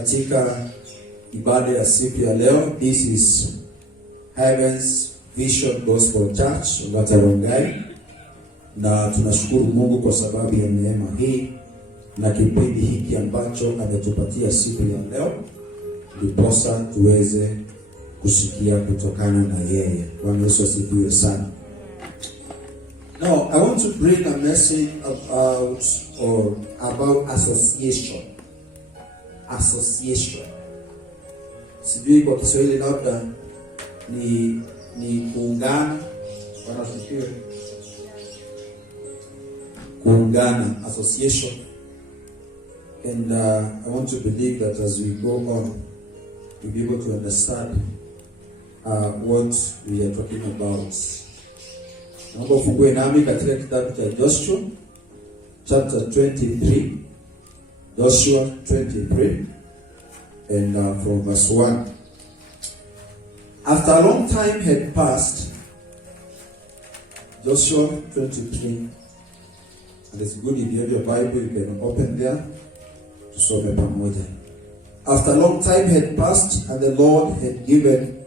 katika ibada ya siku ya leo. This is Heaven's Vision Gospel Church Rongai, na tunashukuru Mungu kwa sababu ya neema hii na kipindi hiki ambacho ametupatia siku ya leo, ndiposa tuweze kusikia kutokana na yeye. Bwana Yesu asifiwe sana. Now, I want to bring a message about association. Association. Sijui kwa Kiswahili labda ni kuungana. Bwana asifiwe. Kuungana, association. And I want to believe that as we go on, we'll be able to understand what we are talking about. Naomba ufungue nami katika kitabu cha Joshua chapter 23. Joshua 23 and from verse 1. After a long time had passed, Joshua 23, and it's good if you have your Bible, you can open there to some pamoja. After a long time had passed, and the Lord had given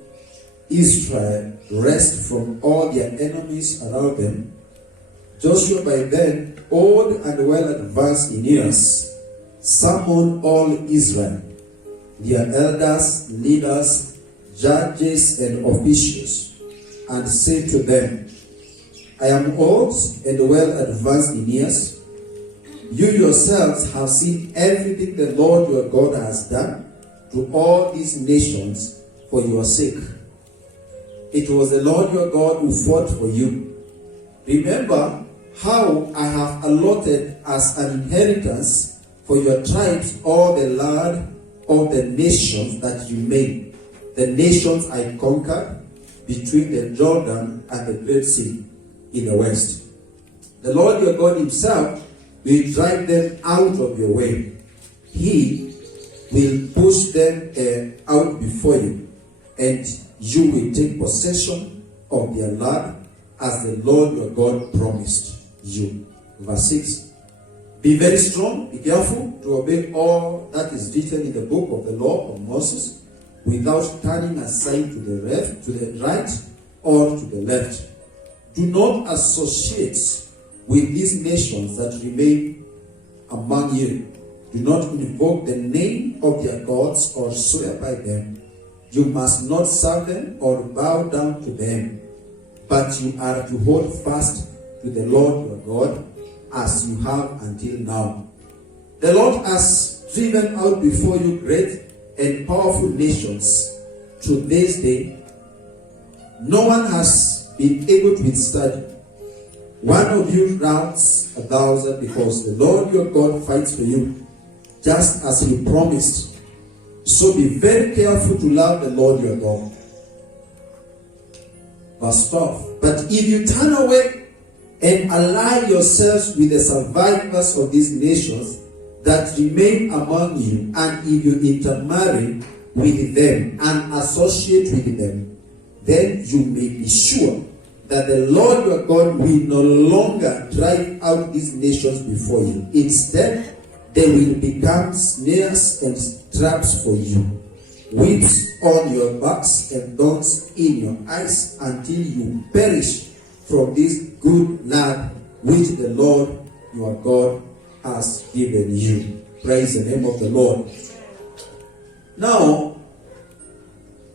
Israel rest from all their enemies around them, Joshua, by then old and well advanced in years, summoned all Israel, their elders, leaders, judges, and officials, and said to them, I am old and well advanced in years. You yourselves have seen everything the Lord your God has done to all these nations for your sake. It was the Lord your God who fought for you. Remember how I have allotted as an inheritance for your tribes all the land of the nations that you made, the nations I conquered between the Jordan and the Great Sea in the west. The Lord your God himself will drive them out of your way. He will push them out before you, and you will take possession of their land as the Lord your God promised you. Verse 6. Be very strong, be careful to obey all that is written in the book of the law of Moses, without turning aside to the right or to the left. Do not associate with these nations that remain among you. Do not invoke the name of their gods or swear by them. You must not serve them or bow down to them, but you are to hold fast to the Lord your God as you have until now. The Lord has driven out before you great and powerful nations. To this day, no one has been able to withstand you. One of you rounds 1,000, because the Lord your God fights for you, just as he promised. So be very careful to love the Lord your God. Verse 12. But if you turn away and ally yourselves with the survivors of these nations that remain among you, and if you intermarry with them and associate with them, then you may be sure that the Lord your God will no longer drive out these nations before you. Instead, they will become snares and traps for you, whips on your backs and thorns in your eyes, until you perish from this good land which the Lord your God has given you. Praise the name of the Lord. Now,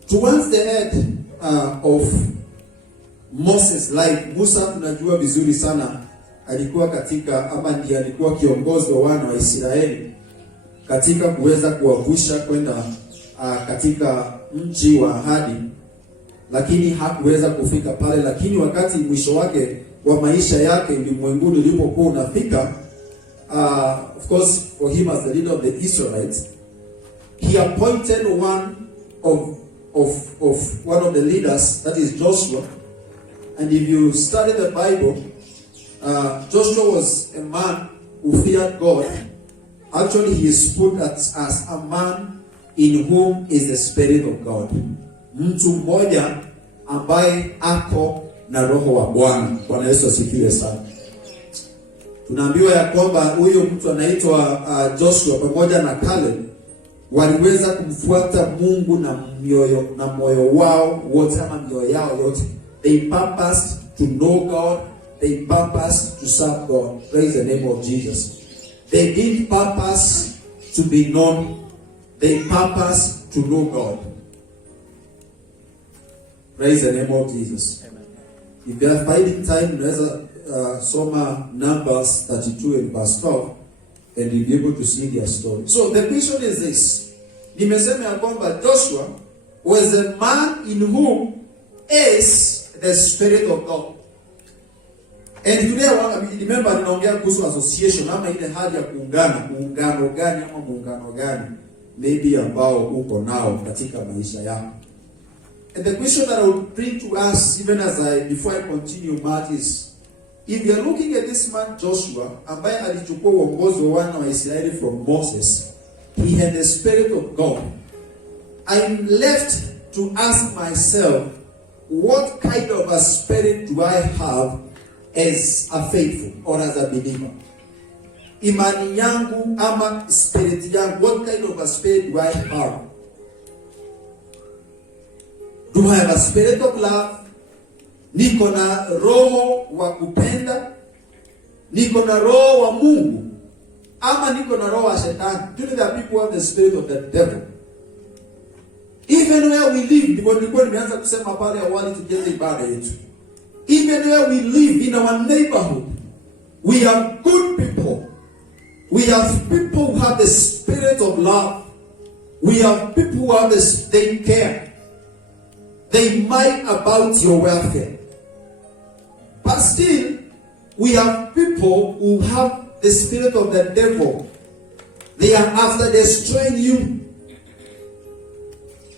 towards the end of Moses' life, Musa tunajua vizuri sana alikuwa katika, ama ndiye alikuwa kiongozi wa wana wa Israeli katika kuweza kuwavusha kwenda katika mji wa ahadi, lakini hakuweza kufika pale. Lakini wakati mwisho wake wa maisha yake ulimwenguni ulipokuwa unafika, of course for him as the leader of the Israelites, he appointed one of the leaders, that is Joshua. And if you study the Bible, Joshua was a man who feared God. Actually, he is put as a man in whom is the Spirit of God. Mtu mmoja ambaye ako na roho wa Bwana. Bwana Yesu asifiwe sana. Tunaambiwa ya kwamba huyo mtu anaitwa Joshua pamoja na Caleb waliweza kumfuata Mungu na moyo wao wote, ama mioyo yao yote. They purposed to know God. They purposed to serve God. Praise the name of Jesus. They didn't purpose to be known. They purposed to know God. Praise the name of Jesus. Amen. If you are finding time, unaweza soma Numbers 32 and verse 12, and you'll be able to see their story. So the question is this. Nimesema ya kwamba Joshua was a man in whom is the Spirit of God. And today, remember, ninaongea kuhusu association, ama ile hali ya muungano gani maybe ambao uko nao katika maisha yako. And the question that I would bring to us, even before I continue, Matt, is if you are looking at this man Joshua, ambaye alichukua uongozi wa wana wa Israeli from Moses, he had the Spirit of God. I'm left to ask myself, what kind of a spirit do I have as a faithful or as a believer? Imani yangu ama spirit yangu, what kind of a spirit do I have? Do I have a spirit of love? Niko na roho wa kupenda? Niko na roho wa Mungu? Ama niko na roho wa shetani? Do you know that people have the spirit of the devil? Even where we live, ndipo nilikuwa nimeanza kusema pale awali tujeze ibada yetu. Even where we live in our neighborhood, we have good people. We have people who have the spirit of love. We have people who have they care. They mind about your welfare. But still, we have people who have the spirit of the devil. They are after destroying you.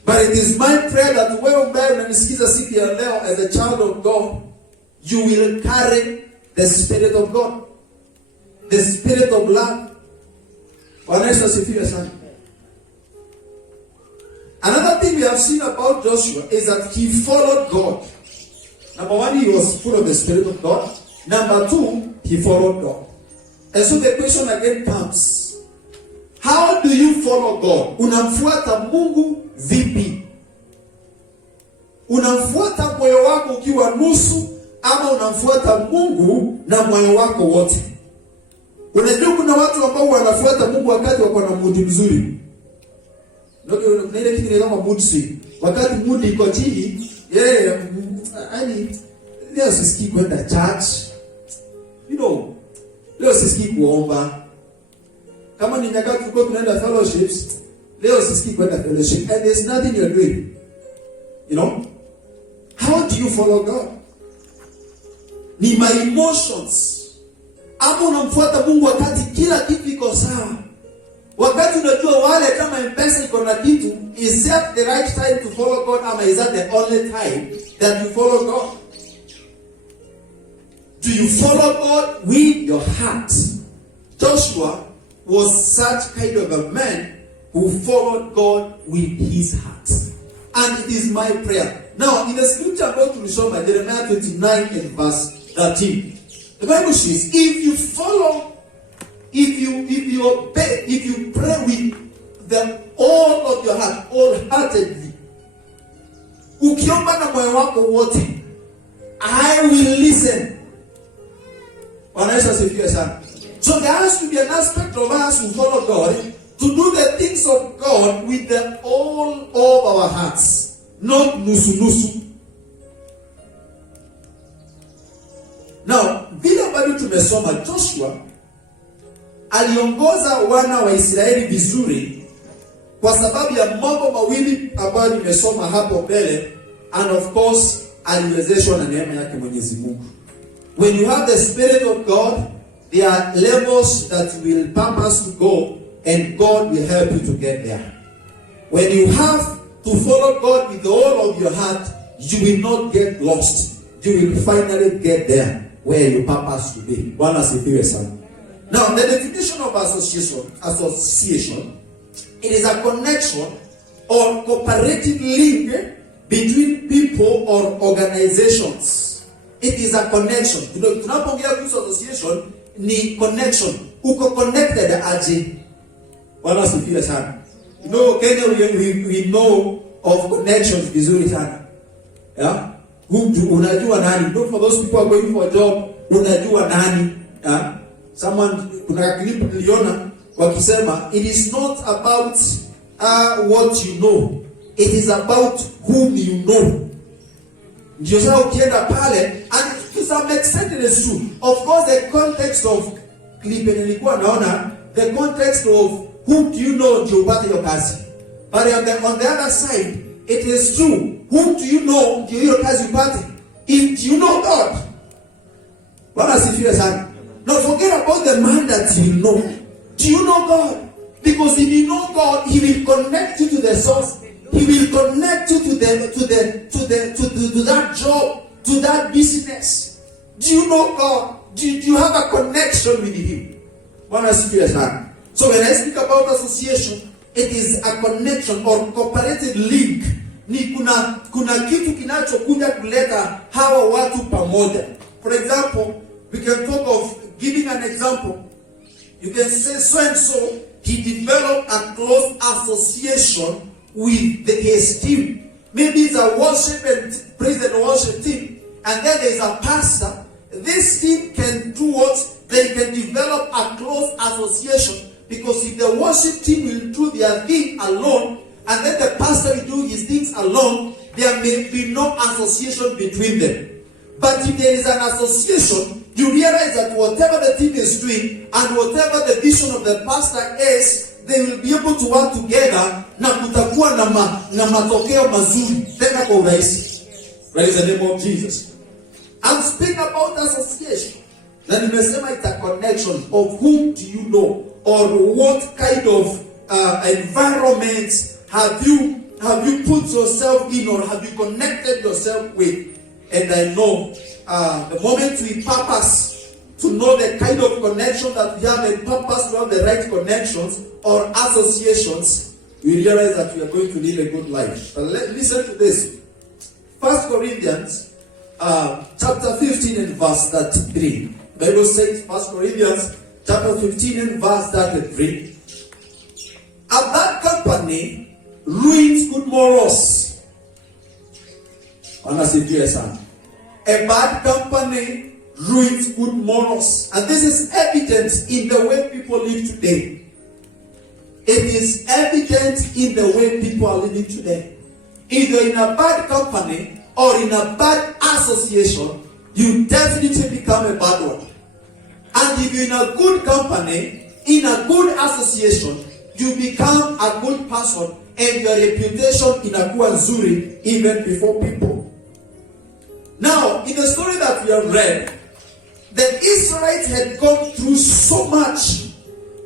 But it is my prayer that wewe ambaye unanisikiza siku ya leo, as a child of God, you will carry the Spirit of God, the Spirit of love. Another thing we have seen about Joshua is that he followed God. Number one, he was full of the Spirit of God. Number two, he followed God. And so the question again comes, how do you follow God? Unamfuata Mungu vipi? Unamfuata moyo wako ukiwa nusu, ama unamfuata Mungu na moyo wako wote? Unajua kuna watu ambao wanafuata Mungu wakati wako na mood mzuri. Ndio ile kitu kama mood swing. Wakati mood iko chini, leo sisikii kwenda church. Leo sisikii kuomba. Kama ni nyakati tulikuwa tunaenda fellowships, leo sisikii kwenda fellowship, and there's nothing you're doing. How do you follow God? Ni my emotions. Ama unamfuata Mungu wakati kila kitu iko sawa? Wakati unajua wale kama M-Pesa iko na kitu, is that the right time to follow God, ama is that the only time that you follow God? Do you follow God with your heart? Joshua was such kind of a man who followed God with his heart. And it is my prayer. Now, in the scripture I'm going to read Jeremiah 29 and verse 13. The Bible says, if you follow, if you obey, if you pray with all of your heart, wholeheartedly, ukiomba na moyo wako wote, I will listen. So there has to be an aspect of us who follow God to do the things of God with all of our hearts, not nusu. Now, vile ambavyo tumesoma, Joshua aliongoza wana wa Israeli vizuri kwa sababu ya mambo mawili ambayo nimesoma hapo mbele, and of course aliwezeshwa na neema yake Mwenyezi Mungu. When you have the Spirit of God, there are levels that you will purpose to go, and God will help you to get there. When you have to follow God with all of your heart, you will not get lost. You will finally get there where you purpose to be. Bwana asifiwe sana. Now, the definition of association, it is a connection or cooperative link between people or organizations. It is a connection. Tunapoongea kuhusu association ni connection. Uko connected aje? Bwana asifiwe sana. You know, Kenya we know of connections vizuri sana. Yeah? Unajua nani? Look for those people who are going for a job. Unajua nani? Yeah? Someone, kuna clip niliona wakisema, it is not about what you know. It is about whom you know. Ndio sasa ukienda pale, and to some extent it is true. Of course, the context of clip nilikuwa naona, the context of whom do you know ndio upate hiyo kazi. But on the other side, it is true. Whom do you know ndio hiyo kazi upate. If you know God, Bwana sifiwe sana. Now forget about the man that you know. Do you know God? Because if you know God, He will connect you to the source. He will connect you to that job, to that business. Do you know God? Do you have a connection with Him? Bwana sifiwe sana. So when I speak about association, it is a connection or cooperative link. Ni kuna kitu kinachokuja kuleta hawa watu pamoja. For example, we can talk of giving an example. You can say so and so, he developed a close association with his team. Maybe it's a worship and praise and worship team, and then there's a pastor. This team can do what? They can develop a close association, because if the worship team will do their thing alone, and then the pastor will do his things alone, there may be no association between them. But if there is an association, you realize that whatever the team is doing and whatever the vision of the pastor is, they will be able to work together na kutakuwa na matokeo mazuri tena kwa urahisi. Praise the name of Jesus. I'm speaking about association. Na nimesema it's a connection of whom do you know, or what kind of environment have you put yourself in, or have you connected yourself with. And I know the moment we purpose to know the kind of connection that we have, and purpose to have the right connections or associations, we realize that we are going to live a good life. But listen to this. 1 Corinthians chapter 15 and verse 33. The Bible says, 1 Corinthians chapter 15 and verse 33. A bad company ruins good morals. A bad company ruins good morals. And this is evident in the way people live today. It is evident in the way people are living today. Either in a bad company or in a bad association, you definitely become a bad one. And if you're in a good company, in a good association, you become a good person, and your reputation inakuwa nzuri even before people. Now, in the story that we have read, the Israelites had gone through so much,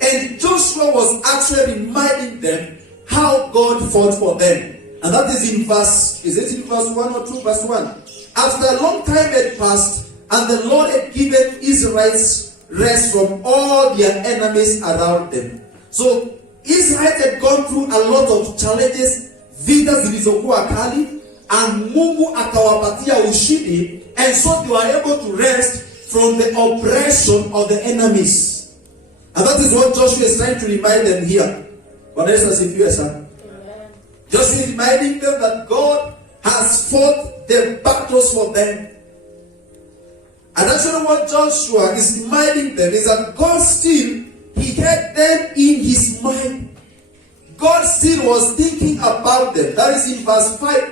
and Joshua was actually reminding them how God fought for them. And that is in verse 1 or 2? Verse 1. After a long time had passed, and the Lord had given Israelites rest from all their enemies around them. So, Israel had gone through a lot of challenges, vita zilizokuwa kali, and Mungu akawapatia ushindi, and so they were able to rest from the oppression of the enemies. And that is what Joshua is trying to remind them here. Joshua is reminding them that God has fought the battles for them. And actually what Joshua is reminding them is that God still, He had them in His mind. God still was thinking about them. That is in verse 5.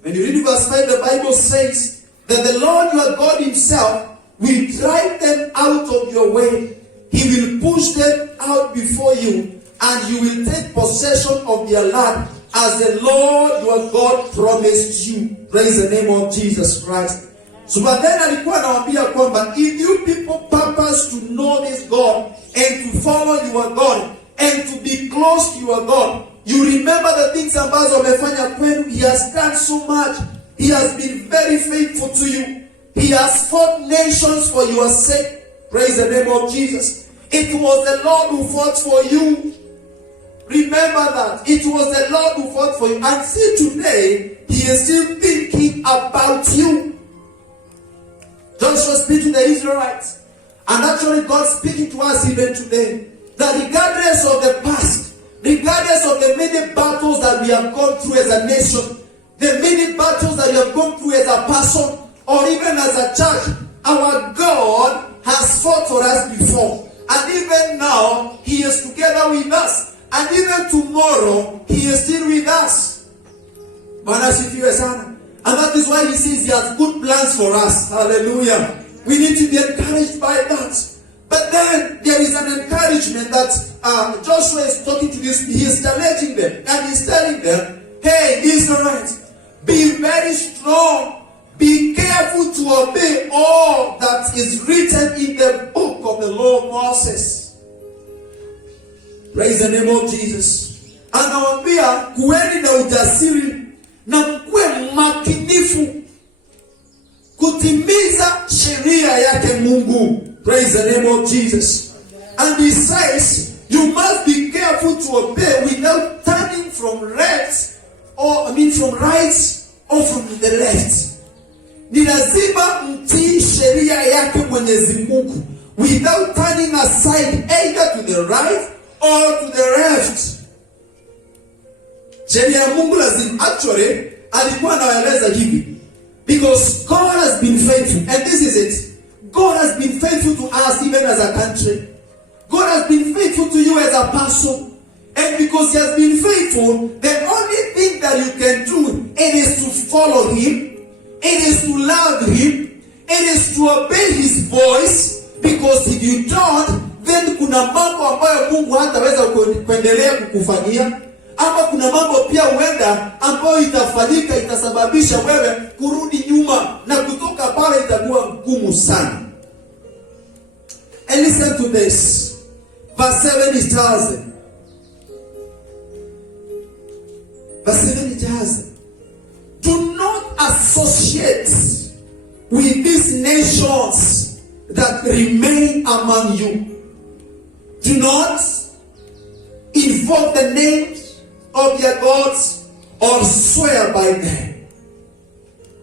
When you read verse 5, the Bible says that the Lord your God Himself will drive them out of your way. He will push them out before you, and you will take possession of their land as the Lord your God promised you. Praise the name of Jesus Christ. So but then alikuwa anawaambia kwamba if you people purpose to know this God and to follow your God and to be close to your God, you remember the things ambazo amefanya kwenu. He has done so much. He has been very faithful to you. He has fought nations for your sake. Praise the name of Jesus. It was the Lord who fought for you. Remember that. It was the Lord who fought for you. And see, today, He is still thinking about you. Joshua speaking to the Israelites. And actually God speaking to us even today. That regardless of the past, regardless of the many have gone through as a nation, the many battles that you have gone through as a person, or even as a church, our God has fought for us before. And even now, He is together with us. And even tomorrow, He is still with us. And that is why He says He has good plans for us. Hallelujah. We need to be encouraged by that. But then there is an encouragement that Joshua is talking to this. He is challenging them. And he's telling them, hey, Israelites, be very strong. Be careful to obey all that is written in the book of the law of Moses. Praise the name of Jesus. Anawaambia kuweni na ujasiri na mkuwe makinifu kutimiza sheria yake Mungu. Praise the name of Jesus. And he says, you must be careful to obey without turning from from right or from the left. Ni lazima mtii sheria yake Mwenyezi Mungu without turning aside either to the right or to the left. Sheria ya Mungu lazima, actually alikuwa anaeleza hivi, because God has been faithful, and this is it. God has been faithful to us even as a country. God has been faithful to you as a person. And because He has been faithful, the only thing that you can do, it is to follow Him. It is to love Him. It is to obey His voice. Because if you don't, then kuna mambo ambayo Mungu hataweza kuendelea kukufanyia. Ama kuna mambo pia huenda ambayo itafanyika, itasababisha wewe kurudi nyuma, na kutoka pale itakuwa ngumu sana. And listen to this. Verse 7 it tells them. Verse 7 it tells them, do not associate with these nations that remain among you. Do not invoke the names of their gods or swear by them.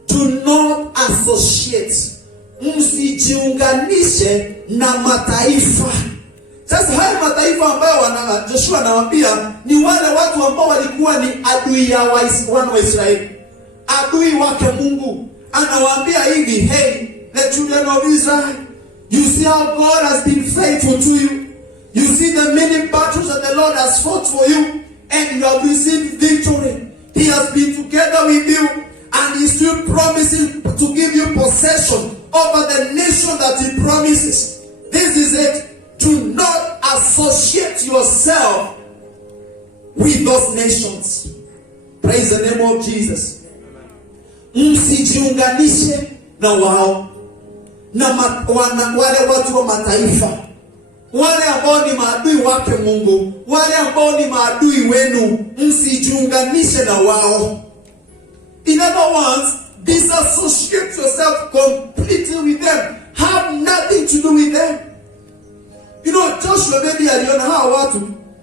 Do not associate. Msijiunganishe na mataifa. Sasa haya mataifa ambayo Joshua anawaambia ni wale watu ambao walikuwa ni adui ya wana wa Israeli, adui wake Mungu. Anawaambia hivi, hey, the children of Israel, you see how God has been faithful to you. You see the many battles that the Lord has fought for you, and you have received victory. He has been together with you, and He's still promising to give you possession over the nation that He promises. This is it. Do not associate yourself with those nations. Praise the name of Jesus. Msijiunganishe na wao, na wale watu wa mataifa, wale ambao ni maadui wake Mungu, wale ambao ni maadui wenu. Msijiunganishe na wao. In other words, disassociate yourself completely with them. Have nothing to do with them. You know, Joshua maybe aliona hawa watu,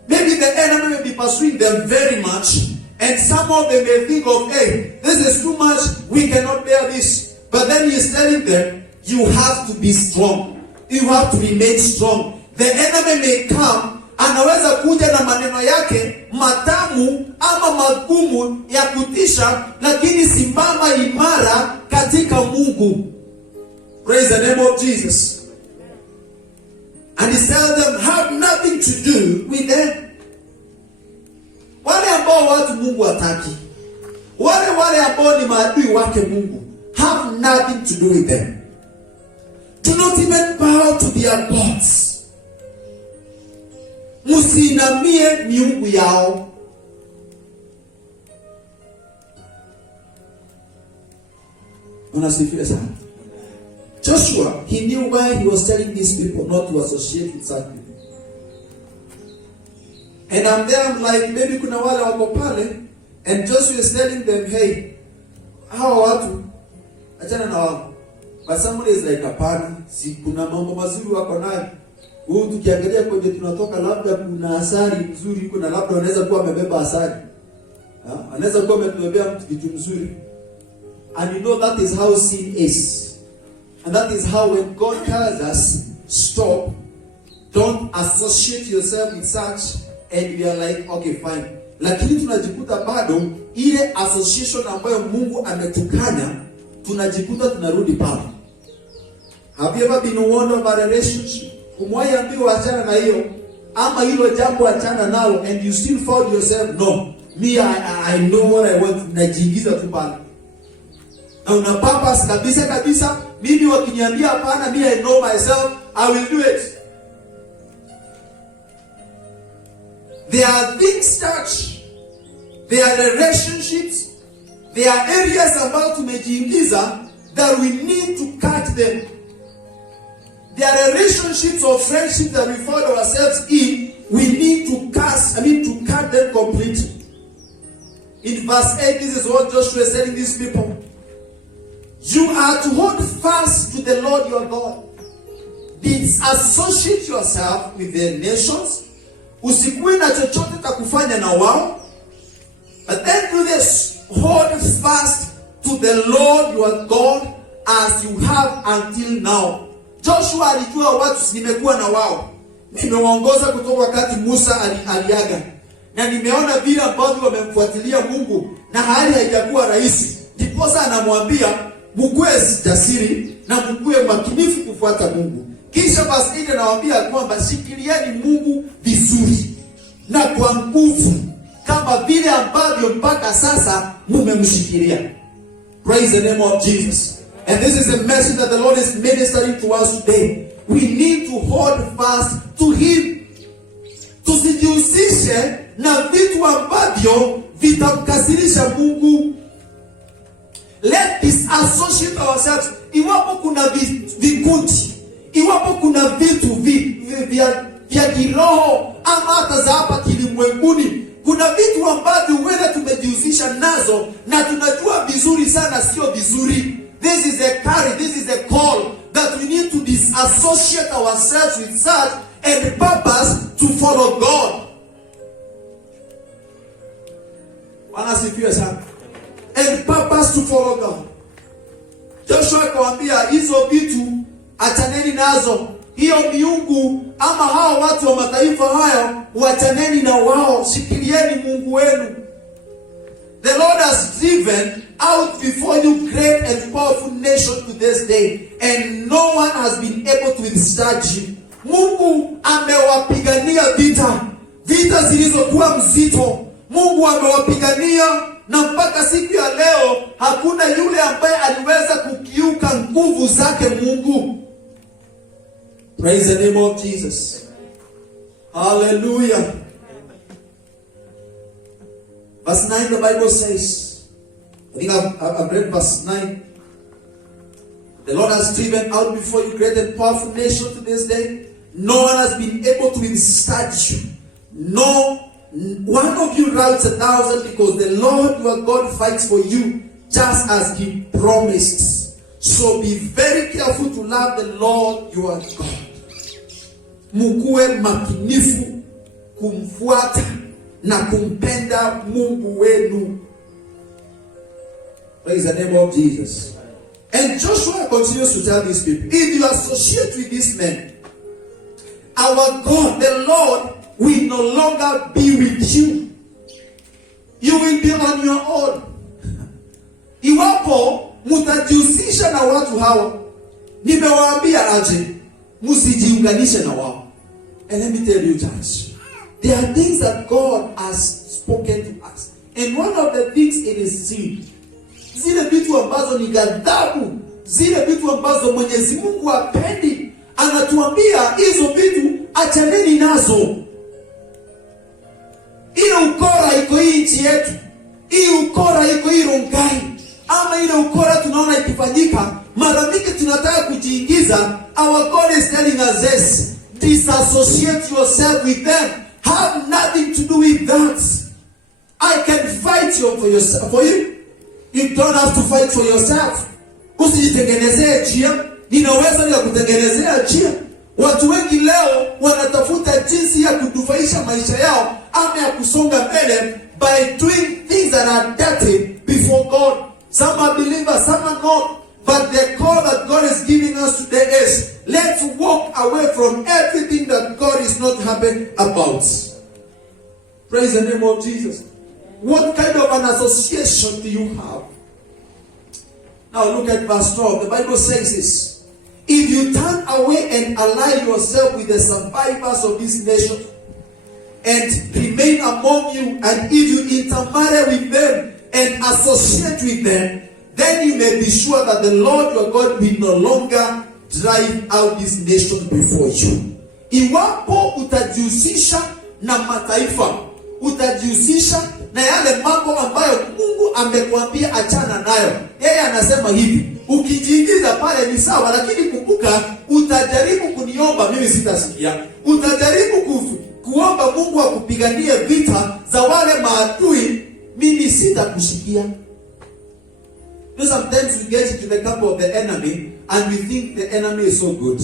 maybe the enemy may be pursuing them very much, and some of them may think of, hey, this is too much, we cannot bear this. But then he is telling them, you have to be strong. You have to remain strong. The enemy may come, anaweza kuja na maneno yake matamu ama magumu ya kutisha, lakini simama imara katika Mungu. Praise the name of Jesus. And he tells them, have nothing to do with them. Wale ambao watu Mungu hataki, wale ambao ni maadui wake Mungu, have nothing to do with them. Do not even bow to their gods. Musinamie miungu yao. Unasifiwe sana. Joshua, he knew why he was telling these people not to associate with such people. And I'm like, maybe kuna wale wako pale, and Joshua is telling them, hey, hawa watu, achana na wao. But somebody is like, hapana, si kuna mambo mazuri wako nayo. Tukiangalia kwenye tunatoka, labda kuna asali nzuri huko, na labda anaweza kuwa amebeba asali. Anaweza kuwa amebebea mtu kitu mzuri. And you know that is how sin is. And that is how when God tells us, stop, don't associate yourself with such, and we are like, okay, fine. lakini tunajikuta bado ile association ambayo Mungu ametukanya, tunajikuta tunarudi pale. Have you ever been warned of a relationship? Umewaambiwa achana na hiyo ama hilo jambo achana nalo, and you still found yourself, no, me I know what I want, najiingiza tu pale. Na una purpose kabisa, mimi wakiniambia hapana, me I know myself, I will do it. There are things, church, there are relationships, there are areas ambazo tumejiingiza that we need to cut them. There are relationships or friendships that we find ourselves in, we need to cut them completely. In verse 8, this is what Joshua is telling these people. You are to hold fast to the Lord your God. Disassociate yourself with the nations. Usikuwe na chochote cha kufanya na wao. But then do this. Hold fast to the Lord your God as you have until now. Joshua alijua watu, nimekuwa na wao, nimewaongoza kutoka wakati Musa aliaga, na nimeona vile ambavyo wamemfuatilia Mungu na hali haijakuwa rahisi. Ndiposa anamwambia mkuwe jasiri na mkuwe makinifu kufuata Mungu. Kisha basi ile anawaambia kwamba shikilieni Mungu vizuri na kwa nguvu kama vile ambavyo mpaka sasa mmemshikilia. Praise the name of Jesus. And this is a message that the Lord is ministering to us today. We need to hold fast to Him. Tusijihusishe na vitu ambavyo vitamkasirisha Mungu. Let us associate ourselves. Iwapo kuna vikundi, iwapo kuna vitu vya kiroho ama hata za hapa kilimwenguni, kuna vitu ambavyo wewe tumejihusisha nazo na tunajua vizuri sana sio vizuri. This is a carry, this is a call that we need to disassociate ourselves with such and purpose to follow God. Wanasifiwe sana. And purpose to follow God. Joshua akawaambia hizo vitu achaneni nazo. Hiyo miungu ama hao watu wa mataifa hayo wachaneni na wao, shikilieni Mungu wenu. The Lord has driven out before you great and powerful nation to this day, and no one has been able to withstand you. Mungu amewapigania vita zilizokuwa mzito. Mungu amewapigania na mpaka siku ya leo hakuna yule ambaye aliweza kukiuka nguvu zake Mungu. Praise the name of Jesus. Hallelujah. Verse 9, the Bible says, I think I've read verse 9. The Lord has driven out before you great and powerful nation to this day. No one has been able to withstand you. No one of you routs 1,000, because the Lord your God fights for you just as He promised. So be very careful to love the Lord your God. Mkuwe makinifu kumfuata na kumpenda Mungu wenu. Praise the name of Jesus. And Joshua continues to tell these people, if you associate with these men, our God, the Lord, will no longer be with you. You will be on your own. Iwapo mutajihusisha na watu hawa, nimewaambia aje, msijiunganishe na wao. And let me tell you, church, there are things that God has spoken to us. And one of the things it is sin. Zile vitu ambazo ni ghadhabu, zile vitu ambazo Mwenyezi Mungu hapendi, anatuambia hizo vitu achaneni nazo. Ile ukora iko hii nchi yetu, hii ukora iko hii Rongai, ama ile ukora tunaona ikifanyika, mara mingi tunataka kujiingiza. Our God is telling us this, disassociate yourself with them. Have nothing to do with that. I can fight you for you. You don't have to fight for yourself. Usijitengenezee njia, ninaweza nikakutengenezea njia. Watu wengi leo wanatafuta jinsi ya kudufaisha maisha yao ama ya kusonga mbele by doing things that are dirty before God. Some are believers, some are not. But the call that God is giving us today is, let's walk away from everything that God is not happy about. Praise the name of Jesus. What kind of an association do you have? Now look at verse 12. The Bible says this. If you turn away and align yourself with the survivors of this nation and remain among you, and if you intermarry with them and associate with them, then you may be sure that the Lord your God will no longer drive out this nation before you. Iwapo utajihusisha na mataifa, utajihusisha na yale mambo ambayo Mungu amekuambia achana nayo. Yeye anasema hivi, ukijiingiza pale ni sawa, lakini kumbuka, utajaribu kuniomba, mimi sitasikia. Utajaribu kuomba Mungu akupiganie vita za wale maadui, mimi sitakusikia. Sometimes we get into the camp of the enemy and we think the enemy is so good,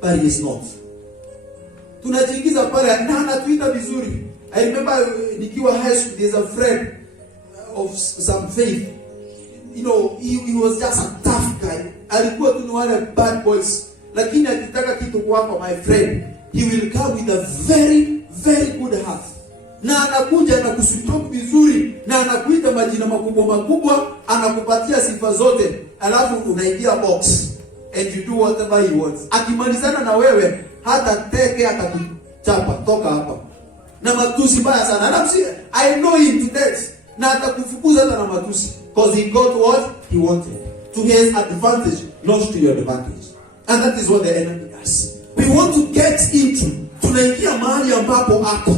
but he is not. Tunajiingiza pale na anatuita vizuri. I remember nikiwa high school, there's a friend of some faith. You know, he was just a tough guy. Alikuwa tu ni wale bad boys. Lakini akitaka kitu kwako, my friend, he will come with a very, very good heart. Na anakuja na kusutoku vizuri, na anakuita majina makubwa, anakupatia sifa zote, alafu unaingia box and you do whatever he wants. Akimalizana na wewe, hata teke atakuchapa, toka hapa. Na matusi mbaya sana. Anamsi, I know him to death. Na atakufukuza hata na matusi, because he got what he wanted. To his advantage, not to your advantage. And that is what the enemy does. We want to get into, tunaingia mahali ambapo hapo.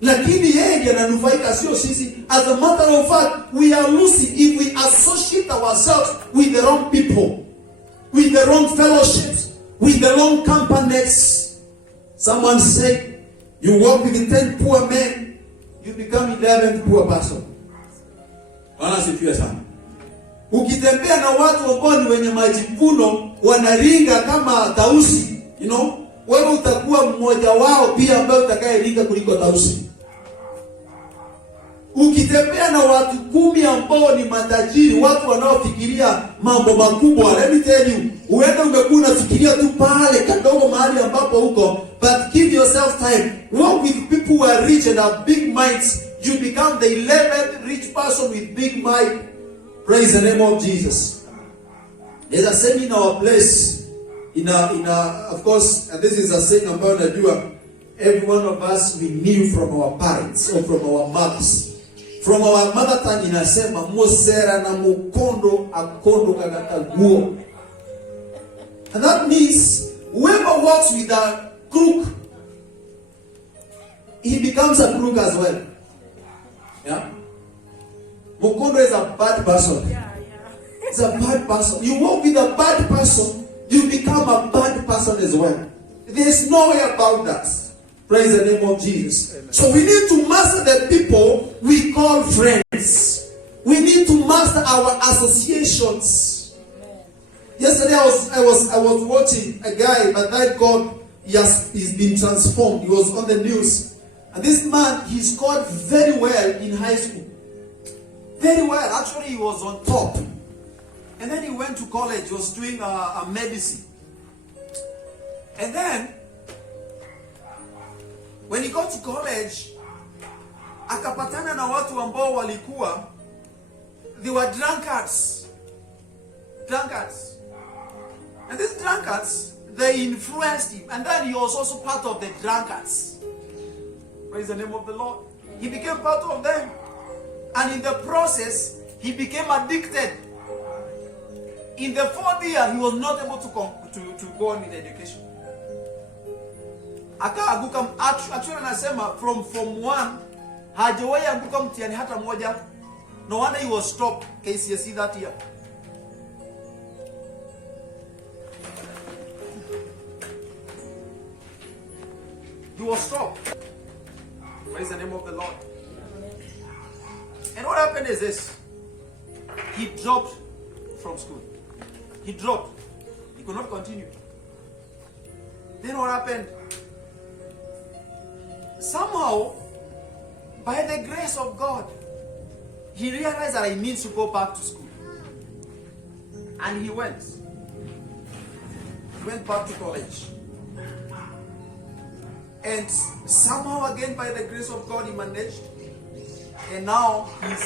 Lakini yeye ndiye ananufaika, sio sisi. As a matter of fact, we are losing if we associate ourselves with the wrong people, with the wrong fellowships, with the wrong companies. Someone said, you walk with 10 poor men, you become 11th poor person. Wanasifiwa sana. Ukitembea na watu ambao ni wenye majivuno, wanaringa kama tausi, you know, wewe utakuwa mmoja wao pia ambaye utakayelinga kuliko tausi. Ukitembea na watu 10 ambao ni matajiri, watu wanaofikiria mambo makubwa, let me tell you, uende umekuwa unafikiria tu pale kadogo mahali ambapo huko, but give yourself time. Walk with people who are rich and have big minds. You become the 11th rich person with big mind. Praise the name of Jesus. There's a saying in our place, of course, and this is a saying ambayo najua every one of us we knew from our parents or from our mothers. From our mother tongue inasema, Mosera na mukondo akondo kagataguo. And that means whoever walks with a crook, he becomes a crook as well. Yeah? Mukondo is a bad person. It's a bad person. You walk with a bad person, you become a bad person as well. There's no way about that. Praise the name of Jesus. Amen. So we need to master the people we call friends. We need to master our associations. Amen. Yesterday I was watching a guy, but thank God he's been transformed. He was on the news. And this man, he scored very well in high school. Very well. Actually, he was on top. And then he went to college. He was doing a medicine. And then, when he got to college, akapatana na watu ambao walikuwa, they were drunkards. Drunkards. And these drunkards, they influenced him. And then he was also part of the drunkards. Praise the name of the Lord. He became part of them. And in the process, he became addicted. In the 4th year, he was not able to go on with education. Actually anasema from Form 1 hajawahi anguka mtihani hata moja. No wonder he was stopped KCSE that year. He was stopped. Praise the name of the Lord. And what happened is this. He dropped from school. He dropped. He could not continue. Then what happened? Somehow, by the grace of God, he realized that he needs to go back to school. And he went. He went back to college. And somehow again, by the grace of God, he managed. And now he's